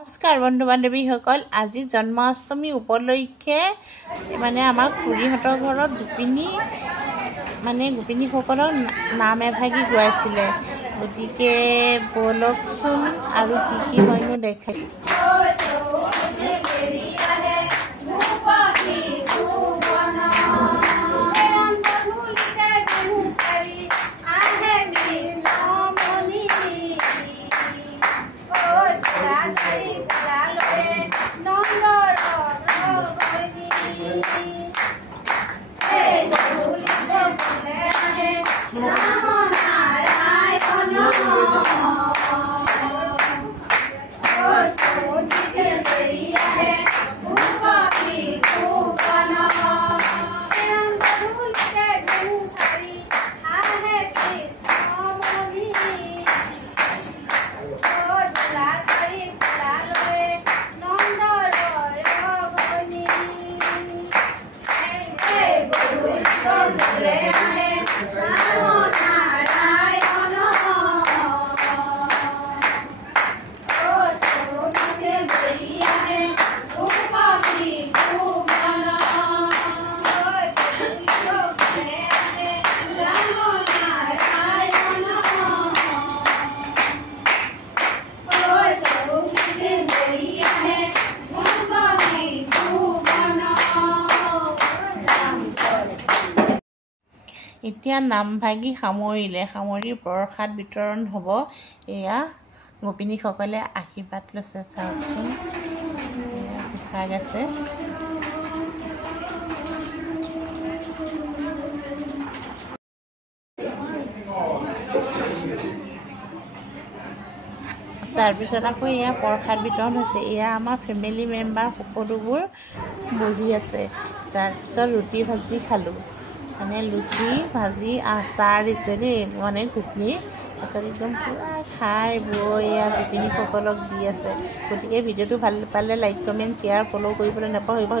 নমস্কাৰ বন্ধু বান্ধৱীসকল, আজি জন্মাষ্টমী উপলক্ষে আমাৰ খুৰীহঁতৰ ঘৰত গোপিনীসকলক নাম এভাগি গোৱাইছিলে। গতিকে ব'লকচোন আৰু কি হয়নো দেখাই। এতিয়া নামভাগি সামৰি প্ৰসাদ বিতৰণ হ'ব। এয়া গোপিনীসকলে আশীৰ্বাদ লৈছে, চাওকচোন ভাগ আছে। তাৰপিছত আকৌ এয়া প্ৰসাদ বিতৰণ হৈছে। এয়া আমাৰ ফেমিলি মেম্বাৰ সকলোবোৰ বহি আছে। তাৰপিছত ৰুটি ভাজি খালোঁ, লুচি ভাজি আচাৰ দিছে দেই, ঘুগনি। তাৰপিছত একদম পূৰা খাই বৈ এয়া গোপিনীসকলক দি আছে। গতিকে ভিডিঅ'টো ভাল পালে লাইক কমেণ্ট শ্বেয়াৰ ফ'ল' কৰিবলৈ নাপাহৰিব।